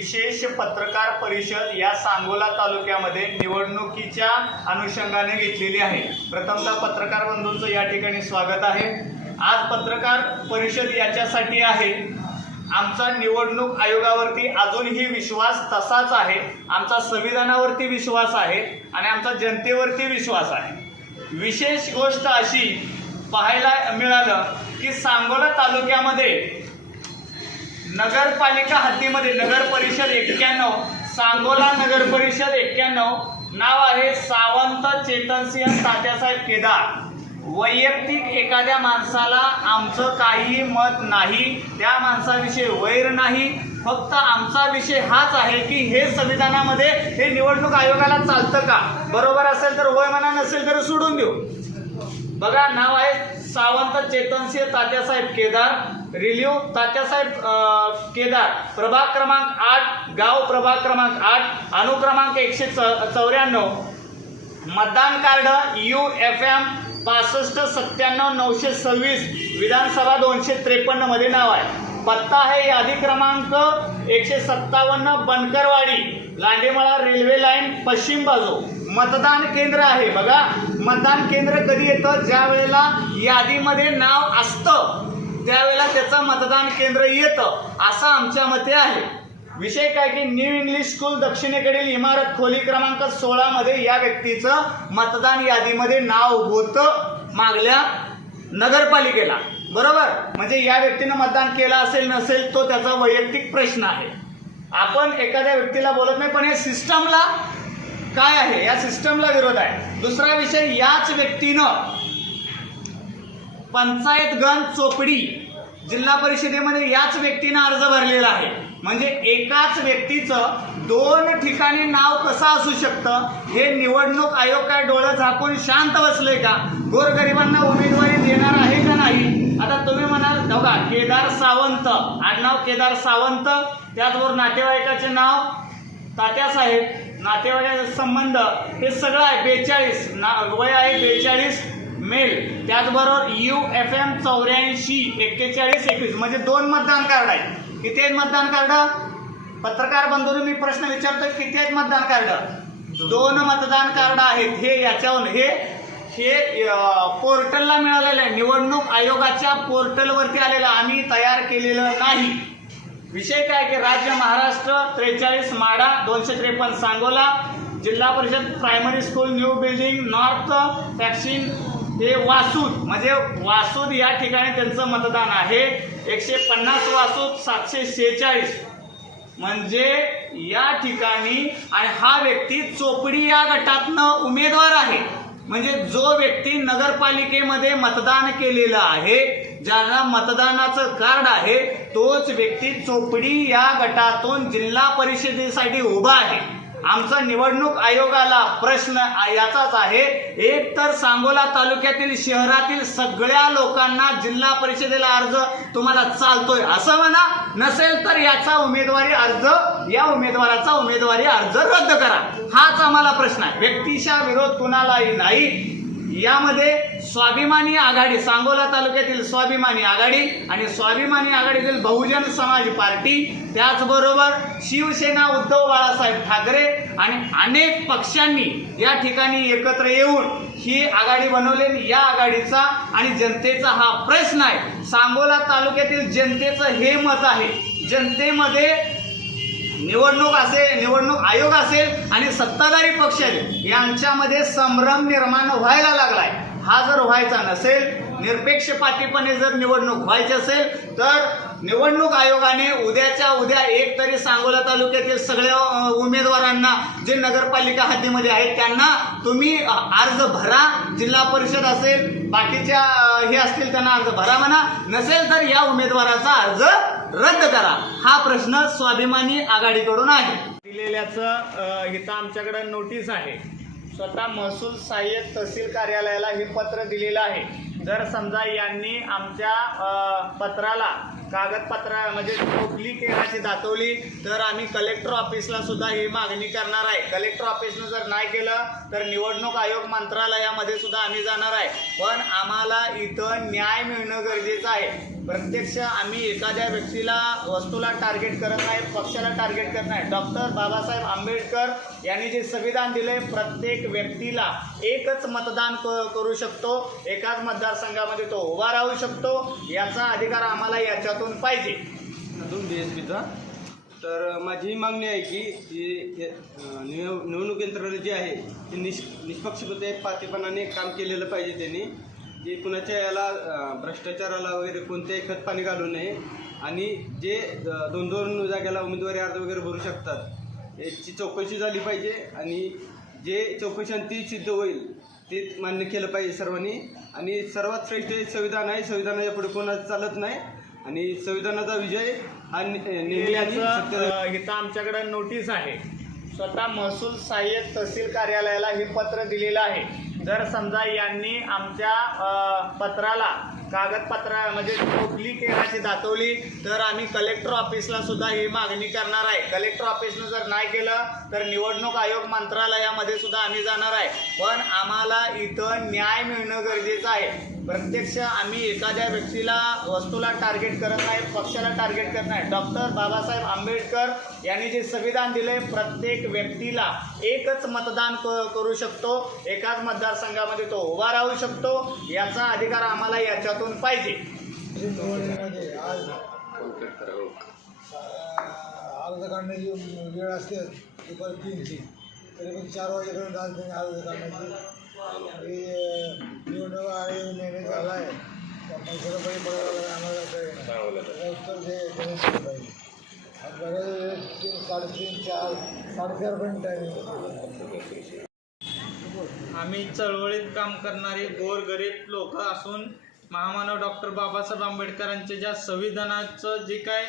विशेष पत्रकार परिषद या सांगोला तालुक्यामध्ये निवडणुकीच्या अनुषंगाने घेतलेली आहे. प्रथमतः पत्रकार बंधूंचं या ठिकाणी स्वागत आहे. आज पत्रकार परिषद याच्यासाठी आहे. आमचा निवडणूक आयोगावरती अजूनही विश्वास तसाच आहे. आमचा संविधानावरती विश्वास आहे आणि आमचा जनतेवरती विश्वास आहे. विशेष गोष्ट अशी पाहायला मिळालं की सांगोला तालुक्यामध्ये नगरपालिका हद्दीमध्ये नगर परिषद एक्क्याण्णव सांगोला नगर परिषद एक्क्याण्णव नाव आहे सावंत चेतनसिंह तात्यासाहेब केदार. वैयक्तिक एखाद्या माणसाला आमचं काही मत नाही त्या माणसाविषयी वैर नाही फक्त आमचा विषय हाच आहे की हे संविधानामध्ये हे निवडणूक आयोगाला चालतं का? बरोबर असेल तर वय म्हणा नसेल तर सोडून देऊ. बघा नाव आहे सावंत चेतनसिंह तात्यासाहेब केदार. रिलीव तात्यासाहेब केदार प्रभाग क्रमांक आठ गाव प्रभाग क्रमांक आठ अनुक्रमांक एकशे च चौऱ्याण्णव. मतदान कार्ड यू एफ एम पासष्ट सत्त्याण्णव नऊशे सव्वीस विधानसभा दोनशे त्रेपन्नमध्ये नाव आहे. पत्ता आहे यादी क्रमांक एकशे सत्तावन्न बनकरवाडी लांडेमळा रेल्वे लाईन पश्चिम बाजू. मतदान केंद्र आहे बघा. मतदान केंद्र कधी येतं? ज्या वेळेला यादीमध्ये नाव असतं. त्यावेळेला त्याचं मतदान केंद्र येतं असं आमच्या मते आहे. विषय काय की न्यू इंग्लिश स्कूल दक्षिणेकडील इमारत खोली क्रमांक सोळा मध्ये या व्यक्तीचं मतदान यादीमध्ये नाव होतं मागल्या नगरपालिकेला. बरोबर? म्हणजे या व्यक्तीनं मतदान केलं असेल नसेल तो त्याचा वैयक्तिक प्रश्न आहे. आपण एखाद्या व्यक्तीला बोलत नाही पण या सिस्टमला काय आहे? या सिस्टमला विरोध आहे. दुसरा विषय याच व्यक्तीनं पंचायत गण चोपडी जिल्हा परिषदेमध्ये याच व्यक्तीनं अर्ज भरलेला आहे. म्हणजे एकाच व्यक्तीचं दोन ठिकाणी नाव कसं असू शकतं? हे निवडणूक आयोग काय डोळं झाकून शांत बसले का? गोरगरिबांना उमेदवारी देणार आहे का नाही? आता तुम्ही म्हणाल बघा केदार सावंत आडनाव केदार सावंत त्याचबरोबर नातेवाईकाचे नाव तात्यासाहेब नातेवाईकाचे संबंध हे सगळं आहे बेचाळीस ना वय आहे बेचाळीस. मेल. त्याचबरोबर यू एफ एम चौऱ्याऐंशी एक्केचाळीस एकवीस. म्हणजे दोन मतदान कार्ड आहेत. किती आहेत मतदान कार्ड? पत्रकार बंधूंनी मी प्रश्न विचारतोय किती आहेत मतदान कार्ड? दोन मतदान कार्ड आहेत. हे याच्यावर हे हे पोर्टलला मिळालेलं आहे. निवडणूक आयोगाच्या पोर्टलवरती आलेलं आम्ही तयार केलेलं नाही. विषय काय की राज्य महाराष्ट्र त्रेचाळीस माडा दोनशे त्रेपन्न सांगोला जिल्हा परिषद primary school new building north vaccine हे वासूद म्हणजे वासूद या ठिकाणी त्यांचं मतदान आहे. एकशे पन्नास वासूद सातशे शेहेचाळीस. म्हणजे या ठिकाणी आणि हा व्यक्ती चोपडी या गटातनं उमेदवार आहे. म्हणजे जो व्यक्ती नगरपालिकेमध्ये मतदान केलेलं आहे ज्याला मतदानाचं कार्ड आहे तोच व्यक्ती चोपडी या गटातून जिल्हा परिषदेसाठी उभा आहे. आमचा निवडणूक आयोगाला प्रश्न याचाच आहे. एक तर सांगोला तालुक्यातील शहरातील सगळ्या लोकांना जिल्हा परिषदेला अर्ज तुम्हाला चालतोय असं म्हणा. नसेल तर याचा उमेदवारी अर्ज या उमेदवाराचा उमेदवारी अर्ज रद्द करा. हाच आम्हाला प्रश्न आहे. व्यक्तिशा विरोध कुणालाही नाही. यामध्ये स्वाभिमानी आघाडी सांगोला तालुक्यातील स्वाभिमानी आघाडी आणि स्वाभिमानी आघाडीतील बहुजन समाज पार्टी त्याचबरोबर शिवसेना उद्धव बाळासाहेब ठाकरे आणि अनेक पक्षांनी या ठिकाणी एकत्र येऊन ही आघाडी बनवलेली. या आघाडीचा आणि जनतेचा हा प्रश्न आहे. सांगोला तालुक्यातील जनतेचं हे मत आहे. जनतेमध्ये निवडणूक असेल निवडणूक आयोग असेल आणि सत्ताधारी पक्ष यांच्यामध्ये संभ्रम निर्माण व्हायला लागलाय. हा जर व्हायचा नसेल निरपेक्षपातीपणे जर निवडणूक व्हायची असेल तर निवडणूक आयोगाने उद्याच्या उद्या एक तरी सांगोला तालुक्यातील सगळ्या उमेदवारांना जे नगरपालिका हद्दीमध्ये आहेत त्यांना तुम्ही अर्ज भरा. जिल्हा परिषद असेल बाकीच्या हे असतील त्यांना अर्ज भरा म्हणा. नसेल तर या उमेदवाराचा अर्ज रद्द करा. हा प्रश्न स्वाभिमानी आघाडीकडून आहे. दिलेल्याचं इथं आमच्याकडे नोटीस आहे. स्वतः महसूल सहाय्यक तहसील कार्यालयाला हे पत्र दिलेलं आहे. जर समजा यांनी आमच्या पत्राला कागदपत्र म्हणजे कुठली केराची दाखवली तर आम्ही कलेक्टर ऑफिसला सुद्धा ही मागणी करणार आहे. कलेक्टर ऑफिसनं जर नाही केलं तर निवडणूक आयोग मंत्रालयामध्ये सुद्धा आम्ही जाणार आहे. पण आम्हाला इथं न्याय मिळणं गरजेचं आहे. प्रत्यक्ष आम्ही एखाद्या व्यक्तीला वस्तूला टार्गेट करत नाही पक्षाला टार्गेट करत नाही. डॉक्टर बाबासाहेब आंबेडकर यांनी जे संविधान दिले प्रत्येक व्यक्तीला एकच मतदान क करू शकतो. एकाच मतदारसंघामध्ये तो उभा राहू शकतो. याचा अधिकार आम्हाला याच्यात याच्यातून पाहिजे. अजून बी एस पीचा तर माझी ही मागणी आहे की जी निव निवडणूक यंत्रणा जी आहे ती निष् निष्पक्षपणे पातेपणाने काम केलेलं पाहिजे त्यांनी. जे कुणाच्या याला भ्रष्टाचाराला वगैरे कोणत्याही खत पाणी घालू नये. आणि जे दोन दोन जागेला उमेदवारी अर्ज वगैरे भरू शकतात याची चौकशी झाली पाहिजे. आणि जे चौकशी ती सिद्ध होईल ते मान्य केलं पाहिजे सर्वांनी. आणि सर्वात श्रेष्ठ संविधान आहे. संविधानाच्या पुढे कोणाचं चालत नाही. आणि संविधानाचा विजय हा इथं आमच्याकडे नोटीस आहे. स्वतः महसूल सहाय्यक तहसील कार्यालयाला हे पत्र दिलेलं आहे. जर समजा यांनी आमच्या पत्राला कागदपत्र म्हणजे कुठली केराची दाखवली तर आम्ही कलेक्टर ऑफिसला सुद्धा ही मागणी करणार आहे. कलेक्टर ऑफिसनं जर नाही केलं तर निवडणूक आयोग मंत्रालयामध्ये सुद्धा आम्ही जाणार आहे. पण आम्हाला इथं न्याय मिळणं गरजेचं आहे. प्रत्यक्ष आम्ही एखाद्या व्यक्तीला वस्तूला टार्गेट करत नाही पक्षाला टार्गेट करत नाही. डॉक्टर बाबासाहेब आंबेडकर यांनी जे संविधान दिले प्रत्येक व्यक्तीला एकच मतदान क करू शकतो. एकाच मतदारसंघामध्ये तो उभा राहू शकतो. याचा अधिकार आम्हाला याच्यातून पाहिजे. अर्ज काढण्याची वेळ असते दुपारी तीनची. तरी पण चार वाजेपर्यंत आज त्यांनी अर्ज काढण्याची. निवडणूक आयोग निर्णय झाला आहे पडायला आम्हाला काही उत्तर आलं पाहिजे तीन साडेतीन चार साडेचारपर्यंत आहे आम्ही चळवळीत काम करणारे गोरगरीब लोक असून महामानव डॉक्टर बाबासाहेब आंबेडकरांचे ज्या संविधानाचं जे काय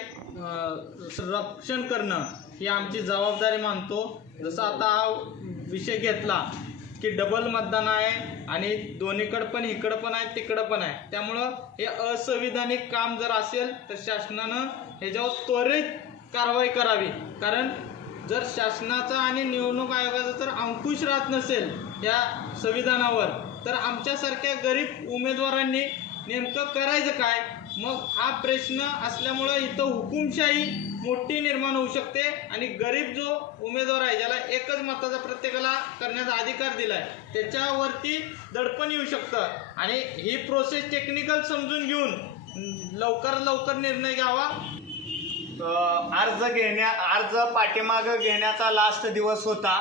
रक्षण करणं ही आमची जबाबदारी मानतो. जसं आता हा विषय घेतला की डबल मतदान आहे आणि दोन्हीकडं पण इकडं पण आहे तिकडं पण आहे. त्यामुळं हे असंविधानिक काम जर असेल तर शासनानं ह्याच्यावर त्वरित कारवाई करावी. कारण जर शासनाचा आणि निवडणूक आयोगाचा जर अंकुश राहत नसेल या संविधानावर तर आमच्यासारख्या गरीब उमेदवारांनी नेमकं करायचं काय? मग हा प्रश्न असल्यामुळं इथं हुकुमशाही मोठी निर्माण होऊ शकते आणि गरीब जो उमेदवार आहे ज्याला एकच मताचा प्रत्येकाला करण्याचा अधिकार दिला आहे त्याच्यावरती दडपण येऊ शकतं. आणि ही प्रोसेस टेक्निकल समजून घेऊन लवकर लवकर निर्णय घ्यावा. अर्ज घेण्या अर्ज पाठीमागं घेण्याचा लास्ट दिवस होता.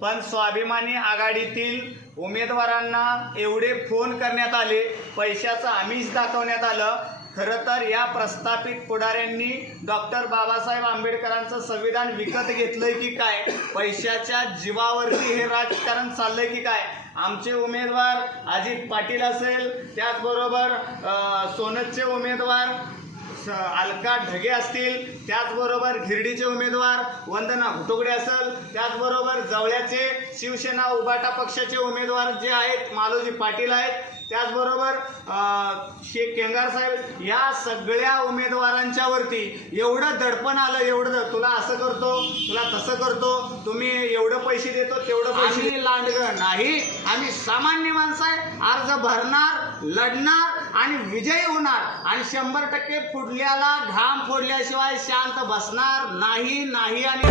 पण स्वाभिमानी आघाडीतील उमेदवारांना एवढे फोन करण्यात आले पैशाचं आमिष दाखवण्यात आलं. खरं तर या प्रस्थापित पुढाऱ्यांनी डॉक्टर बाबासाहेब आंबेडकरांचं संविधान विकत घेतलंय की काय? पैशाच्या जीवावरती हे राजकारण चाललंय की काय? आमचे उमेदवार अजित पाटील असेल त्याचबरोबर सोनतचे उमेदवार अलका ढगे असतील त्याचबरोबर घिरडीचे उमेदवार वंदना घुटुगडे असेल त्याचबरोबर जवळ्याचे शिवसेना उबाटा पक्षाचे उमेदवार जे आहेत मालोजी पाटील आहेत त्याचबरोबर शेख केंगार साहेब या सगळ्या उमेदवारांच्या वरती एवढं दडपण आलं एवढं तुला असं करतो तुला तसं करतो तुम्ही एवढं पैसे देतो तेवढं पैसे लांडगं नाही आम्ही सामान्य माणसं आहे अर्ज भरणार लढणार आणि विजयी होणार. आणि शंभर टक्के फुडल्याला घाम फोडल्याशिवाय शांत बसणार नाही नाही आणि